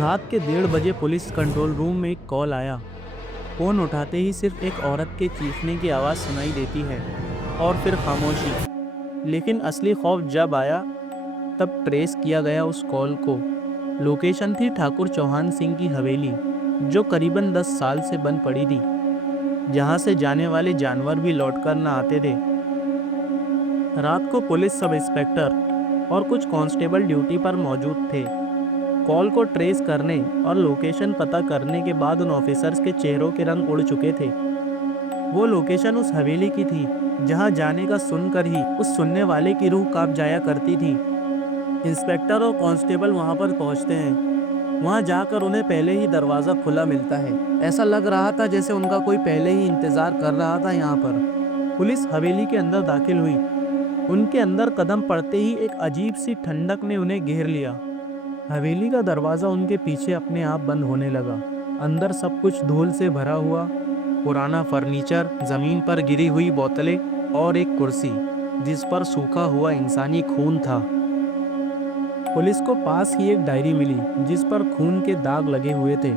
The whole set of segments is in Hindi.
रात के 1:30 बजे पुलिस कंट्रोल रूम में एक कॉल आया। फ़ोन उठाते ही सिर्फ एक औरत के चीखने की आवाज़ सुनाई देती है और फिर खामोशी। लेकिन असली खौफ जब आया तब ट्रेस किया गया उस कॉल को। लोकेशन थी ठाकुर चौहान सिंह की हवेली, जो करीबन 10 साल से बंद पड़ी थी, जहाँ से जाने वाले जानवर भी लौटकर न आते थे। रात को पुलिस सब इंस्पेक्टर और कुछ कांस्टेबल ड्यूटी पर मौजूद थे। कॉल को ट्रेस करने और लोकेशन पता करने के बाद उन ऑफिसर्स के चेहरों के रंग उड़ चुके थे। वो लोकेशन उस हवेली की थी जहां जाने का सुनकर ही उस सुनने वाले की रूह कांप जाया करती थी। इंस्पेक्टर और कांस्टेबल वहां पर पहुंचते हैं। वहां जाकर उन्हें पहले ही दरवाज़ा खुला मिलता है। ऐसा लग रहा था जैसे उनका कोई पहले ही इंतजार कर रहा था यहाँ पर। पुलिस हवेली के अंदर दाखिल हुई। उनके अंदर कदम पड़ते ही एक अजीब सी ठंडक ने उन्हें घेर लिया। हवेली का दरवाजा उनके पीछे अपने आप बंद होने लगा। अंदर सब कुछ धूल से भरा हुआ, पुराना फर्नीचर, जमीन पर गिरी हुई बोतलें और एक कुर्सी जिस पर सूखा हुआ इंसानी खून था। पुलिस को पास ही एक डायरी मिली जिस पर खून के दाग लगे हुए थे।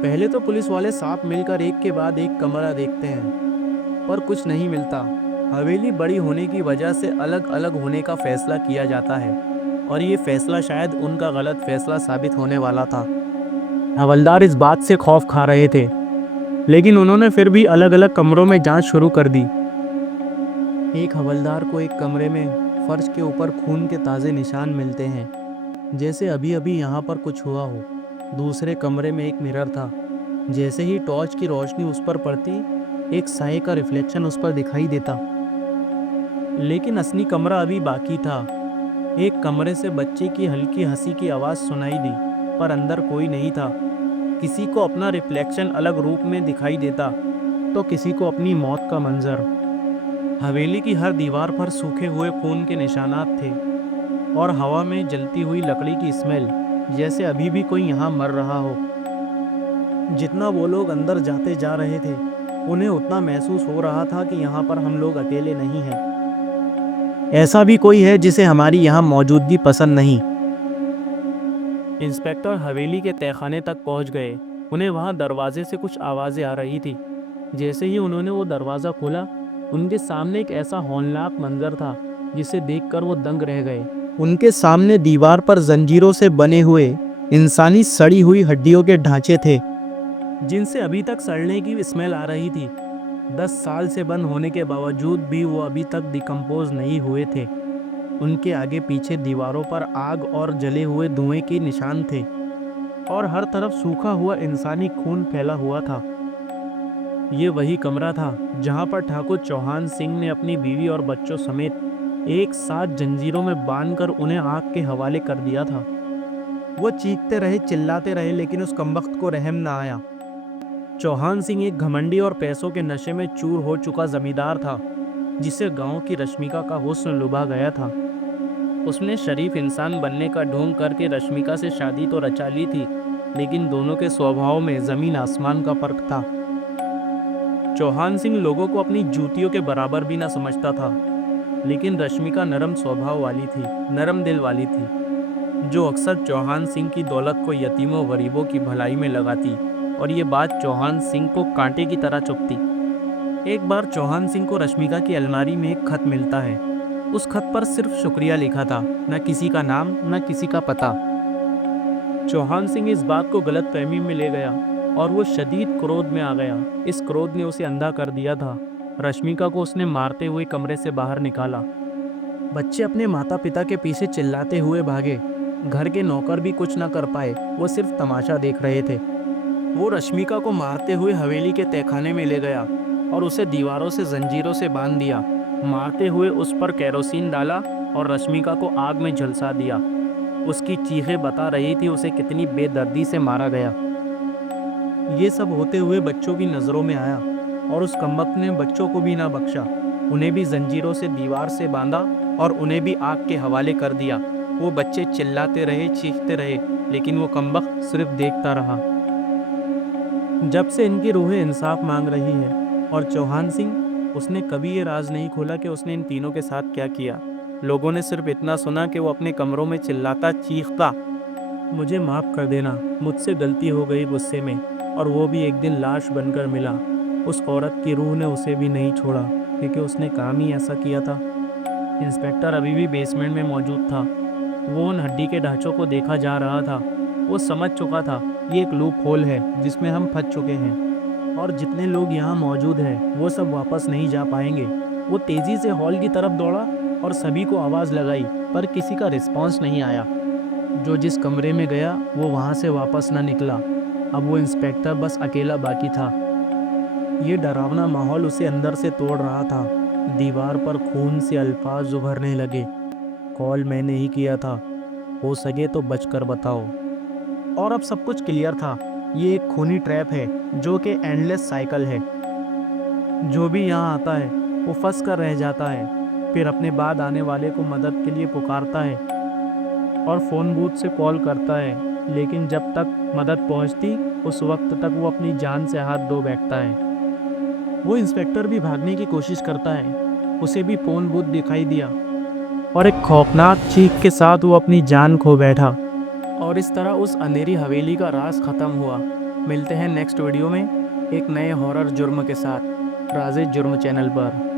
पहले तो पुलिस वाले साथ मिलकर एक के बाद एक कमरा देखते हैं, पर कुछ नहीं मिलता। हवेली बड़ी होने की वजह से अलग अलग होने का फैसला किया जाता है, और ये फैसला शायद उनका गलत फैसला साबित होने वाला था। हवलदार इस बात से खौफ खा रहे थे, लेकिन उन्होंने फिर भी अलग अलग कमरों में जांच शुरू कर दी। एक हवलदार को एक कमरे में फर्श के ऊपर खून के ताज़े निशान मिलते हैं, जैसे अभी अभी यहाँ पर कुछ हुआ हो। दूसरे कमरे में एक मिरर था। जैसे ही टॉर्च की रोशनी उस पर पड़ती, एक साए का रिफ्लेक्शन उस पर दिखाई देता। लेकिन असली कमरा अभी बाकी था। एक कमरे से बच्चे की हल्की हंसी की आवाज़ सुनाई दी, पर अंदर कोई नहीं था। किसी को अपना रिफ्लेक्शन अलग रूप में दिखाई देता, तो किसी को अपनी मौत का मंजर। हवेली की हर दीवार पर सूखे हुए खून के निशानात थे, और हवा में जलती हुई लकड़ी की स्मेल, जैसे अभी भी कोई यहाँ मर रहा हो। जितना वो लोग अंदर जाते जा रहे थे, उन्हें उतना महसूस हो रहा था कि यहाँ पर हम लोग अकेले नहीं हैं। ऐसा भी कोई है जिसे हमारी यहाँ मौजूदगी पसंद नहीं। इंस्पेक्टर हवेली के तहखाने तक पहुंच गए। उन्हें वहां दरवाजे से कुछ आवाजें आ रही थी। जैसे ही उन्होंने वो दरवाज़ा खोला, उनके सामने एक ऐसा हौलनाक मंजर था जिसे देखकर वो दंग रह गए। उनके सामने दीवार पर जंजीरों से बने हुए इंसानी सड़ी हुई हड्डियों के ढांचे थे, जिनसे अभी तक सड़ने की स्मेल आ रही थी। 10 साल से बंद होने के बावजूद भी वो अभी तक डिकम्पोज नहीं हुए थे। उनके आगे पीछे दीवारों पर आग और जले हुए धुएं के निशान थे, और हर तरफ सूखा हुआ इंसानी खून फैला हुआ था। ये वही कमरा था जहां पर ठाकुर चौहान सिंह ने अपनी बीवी और बच्चों समेत एक साथ जंजीरों में बांधकर उन्हें आग के हवाले कर दिया था। वो चीखते रहे, चिल्लाते रहे, लेकिन उस कमबख्त को रहम न आया। चौहान सिंह एक घमंडी और पैसों के नशे में चूर हो चुका जमींदार था, जिसे गांव की रश्मिका का हुस्न लुभा गया था। उसने शरीफ इंसान बनने का ढोंग करके रश्मिका से शादी तो रचा ली थी, लेकिन दोनों के स्वभाव में जमीन आसमान का फर्क था। चौहान सिंह लोगों को अपनी जूतियों के बराबर भी ना समझता था, लेकिन रश्मिका नरम स्वभाव वाली थी, नरम दिल वाली थी, जो अक्सर चौहान सिंह की दौलत को यतीमों गरीबों की भलाई में लगाती, और ये बात चौहान सिंह को कांटे की तरह चुभती। एक बार चौहान सिंह को रश्मिका की अलमारी में एक खत मिलता है। उस खत पर सिर्फ शुक्रिया लिखा था, न किसी का नाम, न किसी का पता। चौहान सिंह इस बात को गलतफहमी में ले गया, और वो शदीद क्रोध में आ गया। इस क्रोध ने उसे अंधा कर दिया था। रश्मिका को उसने मारते हुए कमरे से बाहर निकाला। बच्चे अपने माता पिता के पीछे चिल्लाते हुए भागे। घर के नौकर भी कुछ न कर पाए, वो सिर्फ तमाशा देख रहे थे। वो रश्मिका को मारते हुए हवेली के तहखाने में ले गया और उसे दीवारों से जंजीरों से बांध दिया। मारते हुए उस पर केरोसिन डाला और रश्मिका को आग में झुलसा दिया। उसकी चीखें बता रही थी उसे कितनी बेदर्दी से मारा गया। ये सब होते हुए बच्चों की नज़रों में आया, और उस कमबख्त ने बच्चों को भी ना बख्शा। उन्हें भी जंजीरों से दीवार से बांधा और उन्हें भी आग के हवाले कर दिया। वो बच्चे चिल्लाते रहे, चीखते रहे, लेकिन वो कमबख्त सिर्फ देखता रहा। जब से इनकी रूहें इंसाफ मांग रही है। और चौहान सिंह, उसने कभी ये राज नहीं खोला कि उसने इन तीनों के साथ क्या किया। लोगों ने सिर्फ इतना सुना कि वो अपने कमरों में चिल्लाता, चीखता, मुझे माफ़ कर देना, मुझसे गलती हो गई गुस्से में। और वो भी एक दिन लाश बनकर मिला। उस औरत की रूह ने उसे भी नहीं छोड़ा, क्योंकि उसने काम ही ऐसा किया था। इंस्पेक्टर अभी भी बेसमेंट में मौजूद था। वो उन हड्डी के ढांचों को देखा जा रहा था। वो समझ चुका था, ये एक लूप होल है जिसमें हम फंस चुके हैं, और जितने लोग यहाँ मौजूद हैं वो सब वापस नहीं जा पाएंगे। वो तेजी से हॉल की तरफ दौड़ा और सभी को आवाज़ लगाई, पर किसी का रिस्पॉन्स नहीं आया। जो जिस कमरे में गया वो वहाँ से वापस न निकला। अब वो इंस्पेक्टर बस अकेला बाकी था। ये डरावना माहौल उसे अंदर से तोड़ रहा था। दीवार पर खून से अल्फाज उभरने लगे। कॉल मैंने ही किया था, हो सके तो बचकर बताओ। और अब सब कुछ क्लियर था। ये एक खूनी ट्रैप है, जो कि एंडलेस साइकिल है। जो भी यहाँ आता है वो फंस कर रह जाता है, फिर अपने बाद आने वाले को मदद के लिए पुकारता है और फ़ोन बूथ से कॉल करता है। लेकिन जब तक मदद पहुँचती, उस वक्त तक वो अपनी जान से हाथ धो बैठता है। वो इंस्पेक्टर भी भागने की कोशिश करता है। उसे भी फ़ोन बूथ दिखाई दिया, और एक खौफनाक चीख के साथ वो अपनी जान खो बैठा। और इस तरह उस अंधेरी हवेली का राज खत्म हुआ। मिलते हैं नेक्स्ट वीडियो में एक नए हॉरर जुर्म के साथ, राज़े जुर्म चैनल पर।